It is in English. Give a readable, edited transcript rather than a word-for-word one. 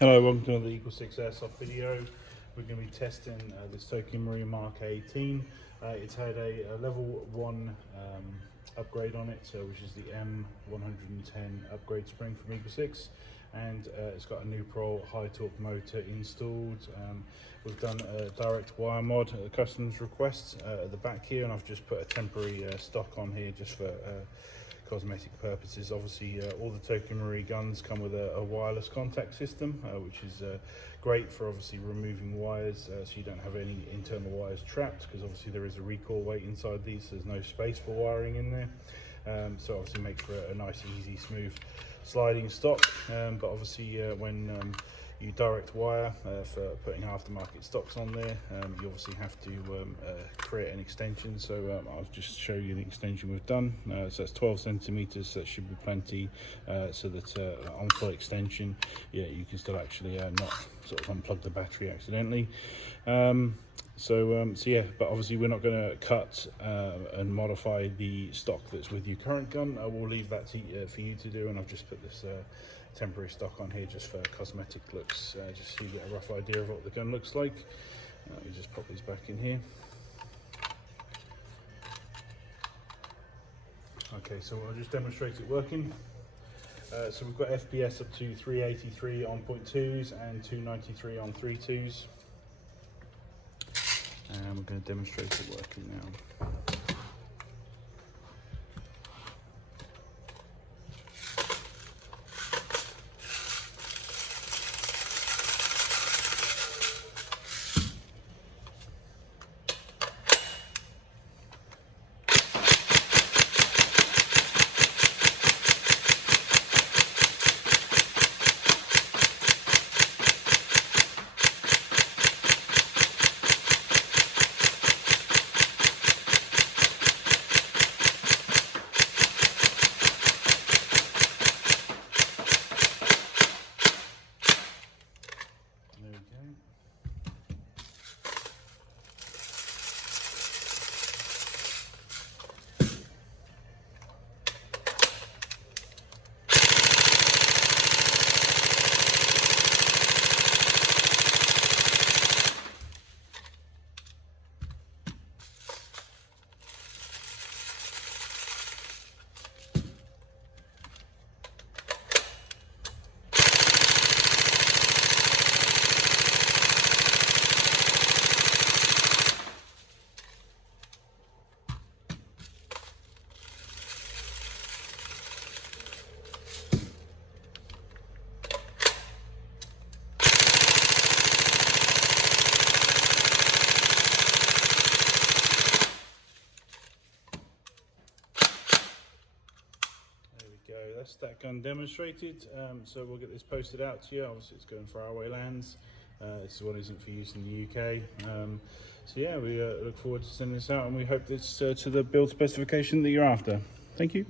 Hello, welcome to another EagleSix Airsoft video. We're going to be testing this TM MK18. It's had a level 1 upgrade on it, which is the M110 upgrade spring from EagleSix, and it's got a Nuprol high torque motor installed. We've done a direct wire mod at the customer's request at the back here, and I've just put a temporary stock on here just for cosmetic purposes. Obviously all the TM guns come with a wireless contact system, which is great for obviously removing wires, so you don't have any internal wires trapped, because obviously there is a recoil weight inside these, so there's no space for wiring in there. So obviously make for a nice, easy, smooth sliding stock. But obviously when you direct wire for putting aftermarket stocks on there, you obviously have to create an extension. So I'll just show you the extension we've done. So that's 12 centimeters, so that should be plenty, so that on full extension, yeah, you can still actually not sort of unplug the battery accidentally. So yeah, but obviously we're not going to cut and modify the stock that's with your current gun. We'll leave that for you to do, and I've just put this temporary stock on here just for cosmetic looks, just so you get a rough idea of what the gun looks like. Let me just pop these back in here. Okay, so I'll just demonstrate it working. So we've got FPS up to 383 on 0.2s and 293 on 3.2s. And we're going to demonstrate it working now. That's that gun demonstrated. So we'll get this posted out to you. Obviously it's going for our lands. This one isn't for use in the UK. So yeah, we look forward to sending this out, and we hope it's to the build specification that you're after. Thank you.